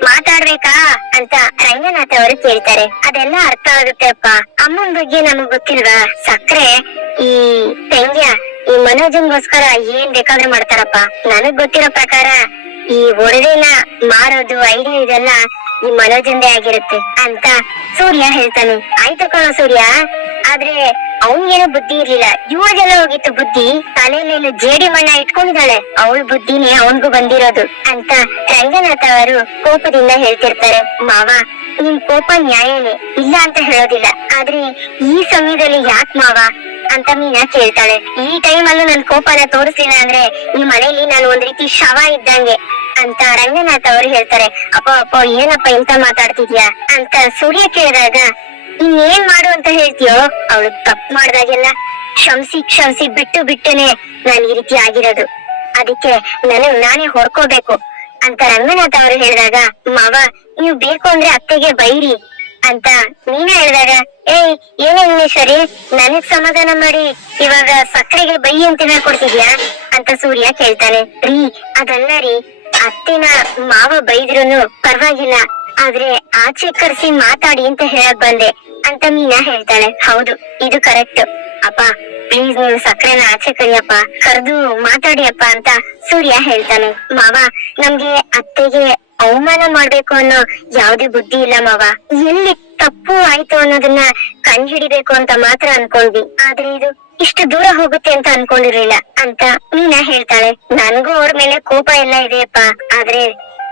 S2: ಮಾತಾಡ್ಬೇಕಾ ಅಂತ ರಂಗನಾಥ ಅವರು ಕೇಳ್ತಾರೆ. ಅದೆಲ್ಲ ಅರ್ಥ ಆಗುತ್ತೆ ಅಪ್ಪ. ಅಮ್ಮನ್ ಬಗ್ಗೆ ನಮಗ್ ಗೊತ್ತಿಲ್ವಾ? ಸಕ್ರೆ ಈ ತಂಗ್ಯ, ಈ ಮನೋಜನ್ಗೋಸ್ಕರ ಏನ್ ಬೇಕಾದ್ರೂ ಮಾಡ್ತಾರಪ್ಪ. ನನಗ್ ಗೊತ್ತಿರೋ ಪ್ರಕಾರ ಈ ಒಡವೆನ ಮಾರೋದು ಐಡಿಯಾ ಇದೆಲ್ಲ ಈ ಮನೋಜಂದೆ ಆಗಿರುತ್ತೆ ಅಂತ ಸೂರ್ಯ ಹೇಳ್ತಾನೆ. ಆಯ್ತು ಕಣೋ ಸೂರ್ಯ, ಆದ್ರೆ ಅವನಿಗೇನು ಬುದ್ಧಿ ಇರ್ಲಿಲ್ಲ. ಇವ್ರಿಗೆಲ್ಲ ಹೋಗಿತ್ತು ಬುದ್ಧಿ, ತಲೆ ಮೇಲೆ ಜೇಡಿ ಮಣ್ಣ ಇಟ್ಕೊಂಡಿದ್ದಾಳೆ. ಅವಳ ಬುದ್ಧಿನೇ ಅವನ್ಗೂ ಬಂದಿರೋದು ಅಂತ ರಂಗನಾಥ ಅವರು ಕೋಪದಿಂದ ಹೇಳ್ತಿರ್ತಾರೆ. ಮಾವ ನಿಮ್ ಕೋಪ ನ್ಯಾಯನೇ, ಇಲ್ಲ ಅಂತ ಹೇಳೋದಿಲ್ಲ. ಆದ್ರೆ ಈ ಸಮಯದಲ್ಲಿ ಯಾಕ್ ಮಾವ? ಅಂತ ಮೀನಾ ಕೇಳ್ತಾಳೆ. ಈ ಟೈಮ್ ಅಲ್ಲೂ ನನ್ ಕೋಪನ ತೋರಿಸ್ಲಿಲ್ಲ ಅಂದ್ರೆ ಈ ಮನೆಯಲ್ಲಿ ನಾನು ಒಂದ್ ರೀತಿ ಶವ ಇದ್ದಂಗೆ ಅಂತ ರಂಗನಾಥ್ ಅವರು ಹೇಳ್ತಾರೆ. ಅಪ್ಪ ಅಪ್ಪ, ಏನಪ್ಪ ಎಂತ ಮಾತಾಡ್ತಿದ್ಯಾ? ಅಂತ ಸೂರ್ಯ ಕೇಳಿದಾಗ, ಇನ್ನೇನ್ ಮಾಡು ಅಂತ ಹೇಳ್ತೀಯೋ? ಅವಳು ತಪ್ಪು ಮಾಡ್ದಾಗೆಲ್ಲ ಕ್ಷಮಿಸಿ ಕ್ಷಮಿಸಿ, ಬಿಟ್ಟು ಬಿಟ್ಟನೆ ನಾನ್ ಈ ರೀತಿ ಆಗಿರೋದು. ಅದಕ್ಕೆ ನನಗ್ ನಾನೇ ಹೊಡ್ಕೋಬೇಕು ಅಂತ ರಂಗನಾಥ್ ಅವರು ಹೇಳಿದಾಗ, ಮಾವ, ನೀವು ಬೇಕು ಅಂದ್ರೆ ಅತ್ತೆಗೆ ಬೈರಿ. ಅಂತ ನೀನೇ ಹೇಳಿದಾಗ, ಏಯ್, ಏನೇ ಇಂಗ್ಲೀಷರಿ ನನಗ್ ಸಮಾಧಾನ ಮಾಡಿ, ಇವಾಗ ಸಕ್ಕರೆಗೆ ಬೈ ಅಂತ ಕೊಡ್ತಿದ್ಯಾ? ಅಂತ ಸೂರ್ಯ ಕೇಳ್ತಾನೆ. ರೀ, ಅದಲ್ಲ ರೀ, ಅತ್ತಿನ ಮಾವ ಬೈದ್ರುನು ಪರವಾಗಿಲ್ಲ, ಆದ್ರೆ ಆಚೆ ಕರ್ಸಿ ಮಾತಾಡಿ ಅಂತ ಹೇಳಕ್ ಬಂದೆ, ಅಂತ ಮೀನಾ ಹೇಳ್ತಾಳೆ. ಹೌದು, ಇದು ಕರೆಕ್ಟ್. ಅಪ್ಪ ಪ್ಲೀಸ್ ನೀವು ಸಕ್ಕರೆನ ಆಚೆ ಕರಿಯಪ್ಪ, ಕರೆದು ಮಾತಾಡಿಯಪ್ಪ ಅಂತ ಸೂರ್ಯ ಹೇಳ್ತಾನೆ. ಮಾವ, ನಮ್ಗೆ ಅತ್ತೆಗೆ ಅವಮಾನ ಮಾಡ್ಬೇಕು ಅನ್ನೋ ಯಾವ್ದೇ ಬುದ್ಧಿ ಇಲ್ಲ ಮಾವ. ಎಲ್ಲಿ ತಪ್ಪು ಆಯ್ತು ಅನ್ನೋದನ್ನ ಕಂಡು ಹಿಡಿಬೇಕು ಅಂತ ಮಾತ್ರ ಅನ್ಕೊಂಡ್ವಿ. ಆದ್ರೆ ಇದು ಇಷ್ಟು ದೂರ ಹೋಗುತ್ತೆ ಅಂತ ಅನ್ಕೊಂಡಿರ್ಲಿಲ್ಲ ಅಂತ ಮೀನಾ ಹೇಳ್ತಾಳೆ. ನನ್ಗೂ ಅವ್ರ ಮೇಲೆ ಕೋಪ ಎಲ್ಲ ಇದೆಯಪ್ಪ. ಆದ್ರೆ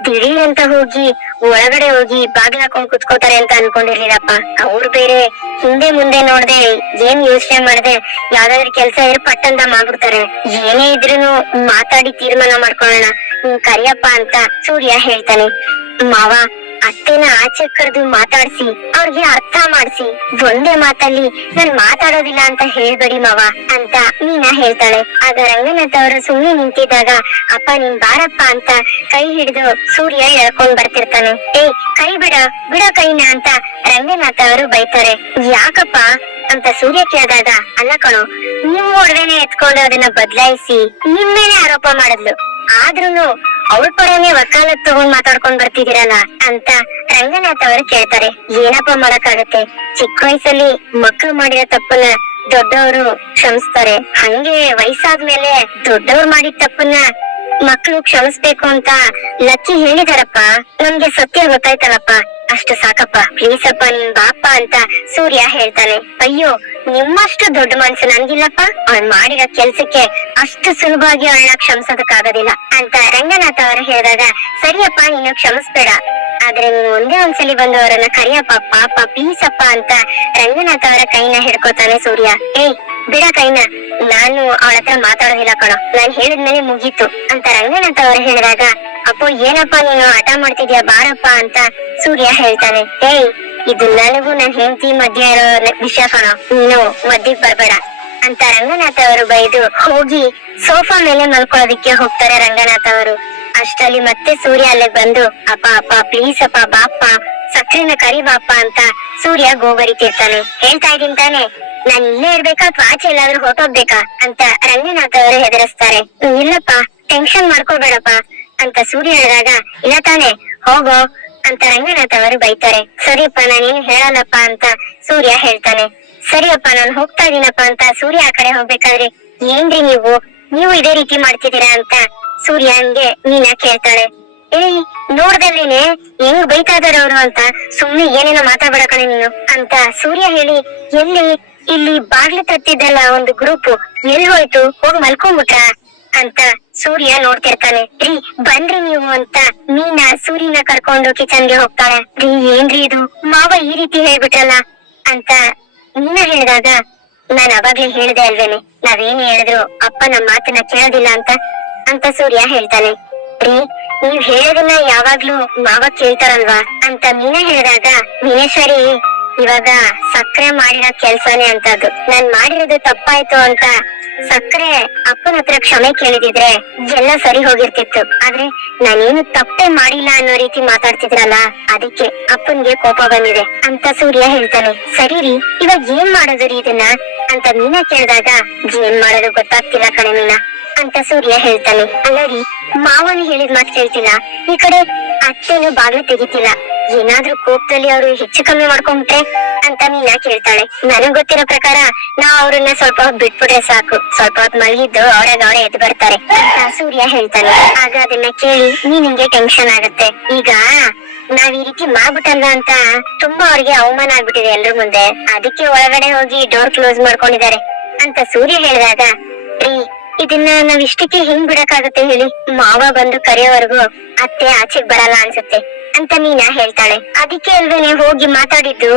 S2: ದಿಢೀರ್ ಅಂತ ಹೋಗಿ ಒಳಗಡೆ ಹೋಗಿ ಬಾಗಿಲು ಹಾಕೊಂಡ್ ಕುತ್ಕೋತಾರೆ ಅಂತ ಅನ್ಕೊಂಡಿರ್ಲಿಲ್ಲಪ್ಪ ಅವ್ರು ಬೇರೆ, ಹಿಂದೆ ಮುಂದೆ ನೋಡ್ದೆ ಏನ್ ಯೋಚನೆ ಮಾಡ್ದೆ, ಯಾವ್ದಾದ್ರು ಕೆಲ್ಸ ಇದ್ರೆ ಪಟ್ಟಂತ ಮಾಡ್ಬಿಡ್ತಾರೆ. ಏನೇ ಇದ್ರೂನು ಮಾತಾಡಿ ತೀರ್ಮಾನ ಮಾಡ್ಕೊಳ್ಳೋಣ. ನೀನ್ ಕರಿಯಪ್ಪ ಅಂತ ಸೂರ್ಯ ಹೇಳ್ತಾನೆ. ಮಾವ ಅತ್ತೆನ ಆಚೆ ಕರೆದು ಮಾತಾಡ್ಸಿ, ಅವ್ರಿಗೆ ಅರ್ಥ ಮಾಡ್ಸಿ. ಒಂದೇ ಮಾತಲ್ಲಿ ನಾನ್ ಮಾತಾಡೋದಿಲ್ಲ ಅಂತ ಹೇಳ್ಬೇಡಿ ಮಾವ ಅಂತ ಮೀನಾ ಹೇಳ್ತಾಳೆ. ಆಗ ರಂಗನಾಥ್ ಅವರು ಸುಮ್ಮನೆ ನಿಂತಿದ್ದಾಗ, ಅಪ್ಪ, ನೀನ್ ಬಾರಪ್ಪ ಅಂತ ಕೈ ಹಿಡಿದು ಸೂರ್ಯ ಎಳ್ಕೊಂಡ್ ಬರ್ತಿರ್ತಾನೆ. ಏ ಕೈ ಬಿಡ ಬಿಡ ಕೈನ ಅಂತ ರಂಗನಾಥ್ ಅವರು ಬೈತಾರೆ. ಯಾಕಪ್ಪ? ಅಂತ ಸೂರ್ಯ ಕೇಳಿದಾಗ, ಅಲ್ಲ ಕಣು ನಿಮ್ ಒಡವೆನೆ ಎತ್ಕೊಂಡು ಅದನ್ನ ಬದಲಾಯಿಸಿ ನಿಮ್ಮೇನೆ ಆರೋಪ ಮಾಡಿದ್ಲು. ಆದ್ರೂನು ಅವಳ ಪರನೇ ವಕಾಲತ್ ತಗೊಂಡ್ ಮಾತಾಡ್ಕೊಂಡ್ ಬರ್ತಿದಿರಲ್ಲ ಅಂತ ರಂಗನಾಥ್ ಅವರು ಕೇಳ್ತಾರೆ. ಏನಪ್ಪ ಮಾಡಕ್ಕಾಗತ್ತೆ? ಚಿಕ್ಕ ವಯಸ್ಸಲ್ಲಿ ಮಕ್ಕಳು ಮಾಡಿರೋ ತಪ್ಪನ್ನ ದೊಡ್ಡವರು ಕ್ಷಮಿಸ್ತಾರೆ. ಹಂಗೆ ವಯಸ್ಸಾದ್ಮೇಲೆ ದೊಡ್ಡವ್ರು ಮಾಡಿದ ತಪ್ಪನ್ನ ಮಕ್ಕಳು ಕ್ಷಮಿಸ್ಬೇಕು ಅಂತ ಲಕ್ಕಿ ಹೇಳಿದಾರಪ್ಪ. ನಮ್ಗೆ ಸತ್ಯ ಗೊತ್ತಾಯ್ತಲ್ಲಪ್ಪ. ಅಷ್ಟು ಸಾಕಪ್ಪ. ಪ್ಲೀಸ್ ಅಪ್ಪ, ನಿನ್ ಬಾಪ ಅಂತ ಸೂರ್ಯ ಹೇಳ್ತಾನೆ. ಅಯ್ಯೋ ನಿಮ್ಮಷ್ಟು ದೊಡ್ಡ ಮನ್ಸು ನನ್ಗಿಲ್ಲಪ್ಪ ಅವಳು ಮಾಡಿರೋ ಕೆಲ್ಸಕ್ಕೆ ಅಷ್ಟು ಸುಲಭವಾಗಿ ಅವಳನ್ನ ಕ್ಷಮಿಸೋದಕ್ಕಾಗೋದಿಲ್ಲ ಅಂತ ರಂಗನಾಥ ಅವರು ಹೇಳಿದಾಗ, ಸರಿಯಪ್ಪ, ನೀನು ಕ್ಷಮಿಸ್ಬೇಡ. ಆದ್ರೆ ನೀನು ಒಂದೇ ಒಂದ್ಸಲಿ ಬಂದು ಅವರನ್ನ ಕರಿಯಪ್ಪ, ಪಾಪ ಪ್ಲೀಸ್ ಅಪ್ಪ ಅಂತ ರಂಗನಾಥ ಅವರ ಕೈನ ಹಿಡ್ಕೋತಾನೆ ಸೂರ್ಯ. ಏಯ್, ಬಿಡ ಕೈನ. ನಾನು ಅವಳ ಹತ್ರ ಮಾತಾಡೋದಿಲ್ಲ ಕಣ. ನಾನ್ ಹೇಳಿದ್ಮೇಲೆ ಮುಗೀತು ಅಂತ ರಂಗನಾಥ ಅವರು ಹೇಳಿದಾಗ, ಅಪ್ಪೋ, ಏನಪ್ಪ ನೀನು ಹಠ ಮಾಡ್ತಿದ್ಯಾ, ಬಾರಪ್ಪ ಅಂತ ಸೂರ್ಯ ಹೇಳ್ತಾನೆ. ಏಯ್ ಇದು ನನಗೂ ನನ್ ಹೆಂಡತಿ ಮಧ್ಯ ಇರೋ ವಿಷಯ ಕಣ. ನೀನು ಮದ್ದಿಗ್ ಬರ್ಬೇಡ. ಅಂತ ರಂಗನಾಥ ಅವರು ಬೈದು ಹೋಗಿ ಸೋಫಾ ಮೇಲೆ ಮಲ್ಕೊಳ್ಳೋದಿಕ್ಕೆ ಹೋಗ್ತಾರೆ ರಂಗನಾಥ ಅವರು. ಅಷ್ಟರಲ್ಲಿ ಮತ್ತೆ ಸೂರ್ಯ ಅಲ್ಲಿಗೆ ಬಂದು ಅಪ್ಪ ಅಪ್ಪ ಪ್ಲೀಸ್ ಅಪ್ಪ ಬಾಪ್ಪ ಕರಿ ಬಾಪ್ಪ ಅಂತ ಸೂರ್ಯ ಗೋಗರಿತಿರ್ತಾನೆ ಹೇಳ್ತಾ ಇದೀನಿ ತಾನೆ. ನಾನ್ ಇಲ್ಲೇ ಇರ್ಬೇಕಾ ಅಥವಾ ಆಚೆ ಎಲ್ಲಾದ್ರೂ ಹೊರಟೋಗ್ಬೇಕಾ? ಅಂತ ರಂಗನಾಥ ಅವರು ಹೆದರಿಸ್ತಾರೆ. "ಹ್ಮ್, ಇಲ್ಲಪ್ಪ ಟೆನ್ಷನ್ ಮಾಡ್ಕೋಬೇಡಪ್ಪ ಅಂತ ಸೂರ್ಯ ಹೇಳಿದಾಗ ಇಲ್ಲ ತಾನೆ ಹೋಗೋ. ಅಂತ ರಂಗನಾಥ್ ಅವರು ಬೈತಾರೆ. ಸರಿಯಪ್ಪ ಏನ್ ಹೇಳಲ್ಲಪ್ಪ ಅಂತ ಸೂರ್ಯ ಹೇಳ್ತಾನೆ. ಸರಿಯಪ್ಪ, ನಾನು ಹೋಗ್ತಾ ಇದೀನಪ್ಪ ಅಂತ ಸೂರ್ಯ ಆ ಕಡೆ ಹೋಗ್ಬೇಕಾದ್ರೆ ಏನ್ರಿ ನೀವು? ನೀವು ಇದೇ ರೀತಿ ಮಾಡ್ತಿದ್ದೀರಾ ಅಂತ ಸೂರ್ಯ ಹಂಗೆ ಮೀನಾ ಕೇಳ್ತಾಳೆ. ಏಯ್, ನೋಡ್ದಲ್ಲೇನೆ? ಹೆಂಗ್ ಬೈತಾ ಇದಾರೆ ಅವ್ರು ಅಂತ? ಸುಮ್ನೆ ಏನೇನೋ ಮಾತಾಡ್ಬೇಡ ಕಣೆ ನೀನು ಅಂತ ಸೂರ್ಯ ಹೇಳಿ, ಎಲ್ಲಿ? ಇಲ್ಲಿ ಬಾಗ್ಲು ತತ್ತಿದ್ದಲ್ಲ ಒಂದು ಗ್ರೂಪ್ ಎಲ್ಲಿ ಹೋಯ್ತು? ಹೋಗಿ ಮಲ್ಕೊಂಡ್ಬಿಟ್ರ ಅಂತ ಸೂರ್ಯ ನೋಡ್ತಿರ್ತಾನೆ. ರೀ ಬನ್ರಿ ನೀವು ಅಂತ ಮೀನಾ ಸೂರ್ಯನ ಕರ್ಕೊಂಡು ಕಿಚನ್ಗೆ ಹೋಗ್ತಾಳೆ. ರೀ, ಏನ್ರಿ ಇದು? ಮಾವ ಈ ರೀತಿ ಹೇಳ್ಬಿಟ್ರಲ್ಲ ಅಂತ ಮೀನಾ ಹೇಳಿದಾಗ ನಾನ್ ಅವಾಗ್ಲೇ ಹೇಳ್ದೆ ಅಲ್ವೇನೆ. ನಾವೇನ್ ಹೇಳಿದ್ರು ಅಪ್ಪ ನಮ್ ಮಾತನ್ನ ಕೇಳೋದಿಲ್ಲ ಅಂತ ಅಂತ ಸೂರ್ಯ ಹೇಳ್ತಾನೆ. ರೀ, ನೀವ್ ಹೇಳೋದನ್ನ ಯಾವಾಗ್ಲೂ ಮಾವ ಕೇಳ್ತಾರಲ್ವಾ? ಅಂತ ಮೀನಾ ಹೇಳಿದಾಗ, ಮೀನೇಶ್ವರಿ ಇವಾಗ ಸಕ್ಕರೆ ಮಾಡಿರೋ ಕೆಲ್ಸನೇ ಅಂತದ್ದು. ನಾನ್ ಮಾಡಿರೋದು ತಪ್ಪಾಯ್ತು ಅಂತ ಸಕ್ಕರೆ ಅಪ್ಪನ ಹತ್ರ ಕ್ಷಮೆ ಕೇಳಿದಿದ್ರೆ ಎಲ್ಲ ಸರಿ ಹೋಗಿರ್ತಿತ್ತು. ಆದ್ರೆ ನಾನೇನು ತಪ್ಪೇ ಮಾಡಿಲ್ಲ ಅನ್ನೋ ರೀತಿ ಮಾತಾಡ್ತಿದ್ರಲ್ಲ, ಅದಕ್ಕೆ ಅಪ್ಪನ್ಗೆ ಕೋಪ ಬಂದಿದೆ. ಅಂತ ಸೂರ್ಯ ಹೇಳ್ತಾನೆ, ಸರಿ ರೀ, ಇವಾಗ ಏನ್ ಮಾಡೋದು ರೀ ಇದನ್ನ? ಅಂತ ಮೀನಾ ಕೇಳಿದಾಗ, ಏನ್ ಮಾಡೋದು ಗೊತ್ತಾಗ್ತಿಲ್ಲ ಕಣೆ ಮೀನಾ, ಅಂತ ಸೂರ್ಯ ಹೇಳ್ತಾನೆ, ಅಲ್ಲ ರೀ, ಮಾವನ್ ಹೇಳಿದ್ ಮಾತು ಕೇಳ್ತಿಲ್ಲ. ಈ ಕಡೆ ಅತ್ತೆನು ಬಾಗ್ಲು ತೆಗಿತಿಲ್ಲ. ಏನಾದ್ರೂ ಕೋಪದಲ್ಲಿ ಅವರು ಹೆಚ್ಚು ಕಮ್ಮಿ ಮಾಡ್ಕೊಂಡ್ಬಿಟ್ರೆ ಅಂತ ಮೀನಾ ಕೇಳ್ತಾಳೆ ನನಗ್ ಗೊತ್ತಿರೋ ಪ್ರಕಾರ ನಾವ್ ಅವ್ರನ್ನ ಸ್ವಲ್ಪ ಹೊತ್ತು ಬಿಟ್ಬಿಟ್ರೆ ಸಾಕು. ಸ್ವಲ್ಪ ಹೊತ್ತು ಮಲಗಿದ್ದು ಅವ್ರಾಗ ಅವ್ರ ಎದ್ದು ಬರ್ತಾರೆ ಅಂತ ಸೂರ್ಯ ಹೇಳ್ತಾನೆ. ಆಗ ಅದನ್ನ ಕೇಳಿ ನಿನ್ಗೆ ಟೆನ್ಷನ್ ಆಗುತ್ತೆ. ಈಗ ನಾವ್ ಈ ರೀತಿ ಮಾಡ್ಬಿಟ್ಟಲ್ಲ ಅಂತ ತುಂಬಾ ಅವ್ರಿಗೆ ಅವಮಾನ ಆಗ್ಬಿಟ್ಟಿದೆ ಎಲ್ರ ಮುಂದೆ. ಅದಕ್ಕೆ ಒಳಗಡೆ ಹೋಗಿ ಡೋರ್ ಕ್ಲೋಸ್ ಮಾಡ್ಕೊಂಡಿದ್ದಾರೆ ಅಂತ ಸೂರ್ಯ ಹೇಳಿದಾಗ, ರೀ, ಇದನ್ನ ನಾವ್ ಇಷ್ಟಕ್ಕೆ ಹೆಂಗ್ ಬಿಡಕ್ಕಾಗತ್ತೆ ಹೇಳಿ? ಮಾವ ಬಂದು ಕರೆಯೋವರೆಗೂ ಅತ್ತೆ ಆಚೆಗ್ ಬರಲ್ಲ ಅನ್ಸುತ್ತೆ. ಅಂತ ಮೀನಾ ಹೇಳ್ತಾಳೆ. ಅದಕ್ಕೆ ಅಲ್ವೇನೆ ಹೋಗಿ ಮಾತಾಡಿದ್ದು.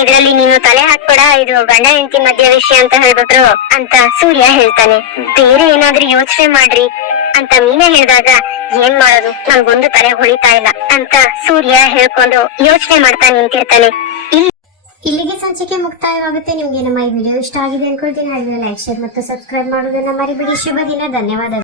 S2: ಇದ್ರಲ್ಲಿ ನೀನು ತಲೆ ಹಾಕ್ಬೇಡ, ಇದು ಗಂಡ ಹೆಂಡತಿ ಮಧ್ಯ ವಿಷಯ ಅಂತ ಹೇಳ್ಬಿಟ್ರು ಅಂತ ಸೂರ್ಯ ಹೇಳ್ತಾನೆ. ಬೇರೆ ಏನಾದ್ರೂ ಯೋಚನೆ ಮಾಡ್ರಿ ಅಂತ ಮೀನಾ ಹೇಳಿದಾಗ, ಏನ್ ಮಾಡೋದು? ನನ್ಗೊಂದು ತಲೆ ಹೊಳಿತಾ ಇಲ್ಲ ಅಂತ ಸೂರ್ಯ ಹೇಳ್ಕೊಂಡು ಯೋಚನೆ ಮಾಡ್ತಾ ನಿಂತಿರ್ತಾನೆ. ಇಲ್ಲಿ
S1: ಇಲ್ಲಿಗೆ ಸಂಚಿಕೆ ಮುಕ್ತಾಯವಾಗುತ್ತೆ. ನಿಮ್ಗೆ ನಮ್ಮ ಈ ವಿಡಿಯೋ ಇಷ್ಟ ಆಗಿದೆ ಅನ್ಕೊಳ್ತೀನಿ. ಹಾಗೆ ಲೈಕ್, ಶೇರ್ ಮತ್ತು ಸಬ್ಸ್ಕ್ರೈಬ್ ಮಾಡೋದನ್ನ ಮರಿಬೇಡಿ. ಶುಭ ದಿನ. ಧನ್ಯವಾದ